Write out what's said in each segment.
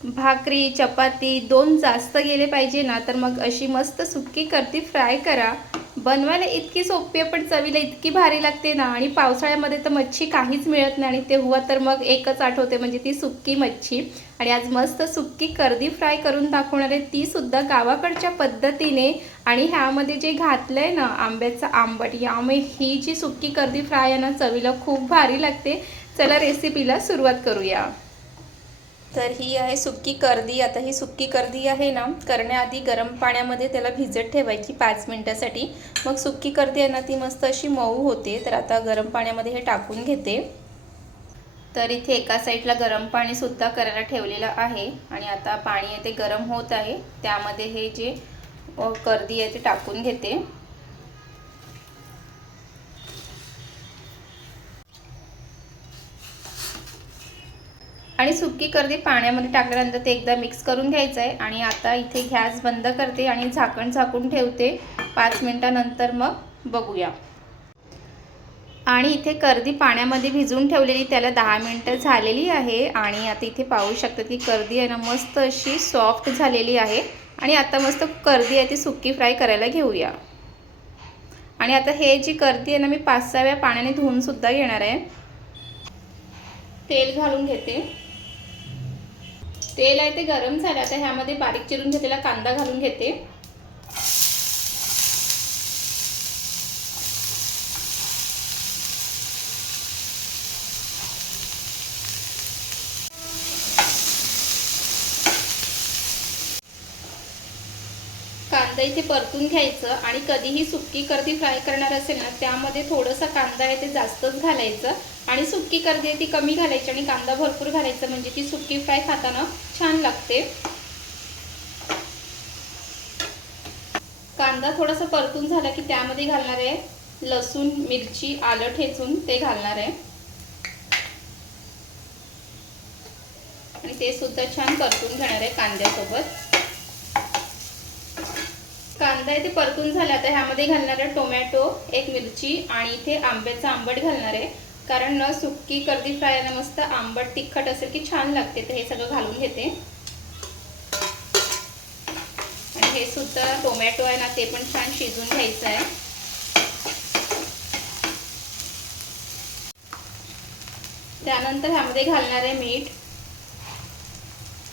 भाकरी चपाती दोन जास्त गेले पाहिजे ना, तर मग अशी मस्त सुक्की कर्दी फ्राय करा। बनवायला इतकी सोपी आहे पण चवीला इतकी भारी लागते ना। आणि पावसाळ्यामध्ये तर मच्छी काहीच मिळत नाही आणि तेव्हा तर मग एकच आठवते म्हणजे ती सुक्की मच्छी। आणि आज मस्त सुक्की कर्दी फ्राय करून दाखवणार आहे, ती सुद्धा गावाकडच्या पद्धतीने। आणि ह्यामध्ये जे घातलंय ना आंब्याचं आंबट, यामुळे ही जी सुक्की कर्दी फ्राय आहे ना चवीला खूप भारी लागते। चला रेसिपीला सुरुवात करूया। तर ही आहे सुक्की कर्दी। आता ही सुक्की कर्दी आहे ना, करण्याआधी गरम पाण्यामध्ये त्याला भिजत ठेवायची 5 मिनिटासाठी। मग सुक्की कर्दी आहे ना ती मस्त अशी मऊ होते। तर आता गरम पाण्यामध्ये हे टाकून घेते। तर इथे एका साईडला गरम पाणी सुद्धा करायला ठेवलेलं आहे आणि आता पाणी आहे ते गरम होत आहे, त्यामध्ये हे जे कर्दी आहे ते टाकून घेते। आणि सुक्की कर्दी पाण्यामध्ये टाकल्यानंतर ते एकदा मिक्स करून घ्यायचं आहे। आणि आता इथे गॅस बंद करते आणि झाकण झाकून ठेवते 5 मिनिटानंतर मग बघूया। आणि इथे कर्दी पाण्यामध्ये भिजवून ठेवलेली त्याला 10 मिनिटं झालेली आहे। आणि आता इथे पाहू शकता की कर्दी आहे ना मस्त अशी सॉफ्ट झालेली आहे। आणि आता मस्त कर्दी आहे ती सुक्की फ्राय करायला घेऊया। आणि आता हे जी कर्दी आहे ना मी 5-6 वेळा पाण्याने धुवून सुद्धा घेणार आहे। तेल घालून घेते। तेल आहे ते गरम झालं, आता ह्यामध्ये बारीक चिरून घेतलेला कांदा घालून घेते। कांदा इथे परतून घ्यायचं आणि कधीही सुक्की कर्दी फ्राय करणार असेल ना त्यामध्ये थोडंसं कांदा आहे ते जास्तच घालायचं आणि सुक्की कर्दी आहे ती कमी घालायची आणि कांदा भरपूर घालायचा, म्हणजे ती सुक्की फ्राय खाताना छान लागते। कांदा थोडासा परतून झाला की त्यामध्ये घालणार आहे लसूण मिरची आलं ठेचून ते घालणार आहे आणि ते सुद्धा छान परतून घेणार आहे कांद्यासोबत। कांदा इथे परतून झाला, आता ह्यामध्ये घालणार आहे टोमॅटो, एक मिरची आणि इथे आंब्याचा आंबट घालणार आहे, कारण ना सुक्की कर्दी फ्राय ना मस्त आंबट तिखट असेल की छान लागते। तर हे सगळं घालून घेते आणि हे सुद्धा टोमॅटो आहे ना ते पण छान शिजून घ्यायचं आहे। त्यानंतर ह्यामध्ये घालणार आहे मीठ,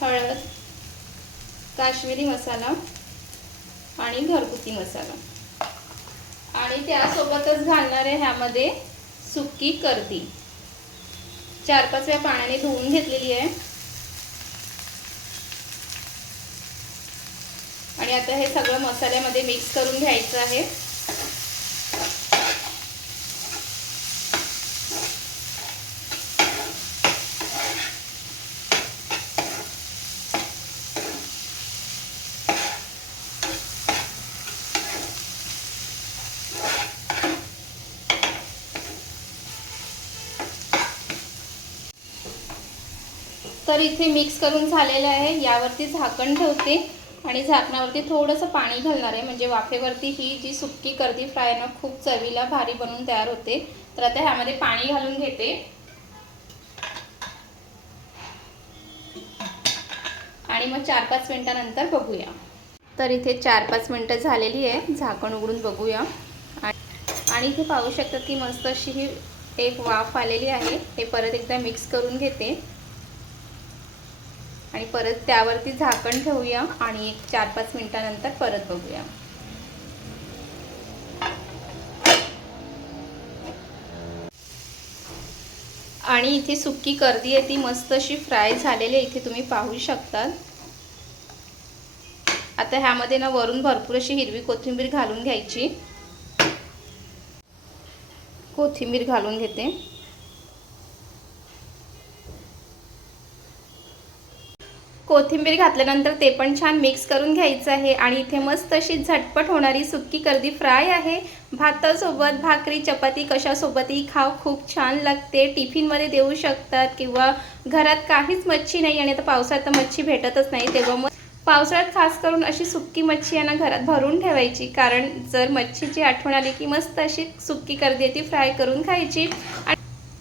हळद, काश्मीरी मसाला आणि घरगुती मसाला आणि त्यासोबतच घालणार आहे ह्यामध्ये सुक्की कर्दी। 4-5 वेळा पाण्याने धुवून घेतलेली आहे। आणि आता हे सगळं मसाल्यामध्ये मिक्स करून घ्यायचं आहे। तर इथे मिक्स करून झालेलं आहे, यावरती झाकण ठेवते आणि झाकणावरती थोडंसं पाणी घालणार आहे, म्हणजे वाफेवरती ही जी सुक्की कर्दी फ्राय ना खूप चवीला भारी बनून तयार होते। तर आता ह्यामध्ये पाणी घालून घेते आणि मग 4-5 मिनिटानंतर बघूया। तर इथे 4-5 मिनिटं झालेली आहे, झाकण उघडून बघूया आणि इथे पाहू शकता की मस्त अशी ही एक वाफ आलेली आहे। हे परत एकदा मिक्स करून घेते आणि परत त्यावरती झाकण ठेवूया आणि 4-5 मिनिटानंतर परत बघूया। आणि इथे सुक्की कर्दी आहे ती मस्त अशी फ्राय झालेली आहे, इथे तुम्ही पाहू शकता। आता ह्यामध्ये ना वरून भरपूर अशी हिरवी कोथिंबीर घालून घ्यायची। कोथिंबीर घालून घेते कोथिंबीर घातल्यानंतर ते पण छान मिक्स करून घ्यायचं आहे। आणि इथे मस्त अशी झटपट होणारी सुक्की कर्दी फ्राय आहे। भातासोबत भाकरी चपाती कशासोबतही खाव, खूप छान लागते। टिफिनमध्ये देऊ शकतात किंवा घरात काहीच मच्छी नाही आणि आता पावसाळ्यात तर मच्छी भेटतच नाही, तेव्हा मग पावसाळ्यात खास करून अशी सुक्की मच्छी आहे ना घरात भरून ठेवायची, कारण जर मच्छीची आठवण आली की मस्त अशी सुक्की कर्दी ती फ्राय करून खायची।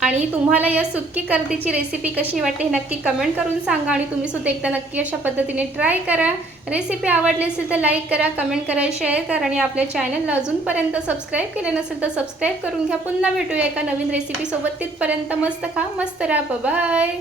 आणि तुम्हाला या सुक्की कर्दीची रेसिपी कशी वाटते हे नक्की कमेंट करून सांगा आणि तुम्ही सुद्धा एकदा नक्की अशा पद्धतीने ट्राय करा. रेसिपी आवडली असेल तर लाईक करा, कमेंट करा, शेअर करा आणि आपल्या चॅनलला अजूनपर्यंत सबस्क्राईब केले नसेल तर सबस्क्राईब करून घ्या. पुन्हा भेटूया एका नवीन रेसिपीसोबत. तिथपर्यंत मस्त खा, मस्त राहा. बाय.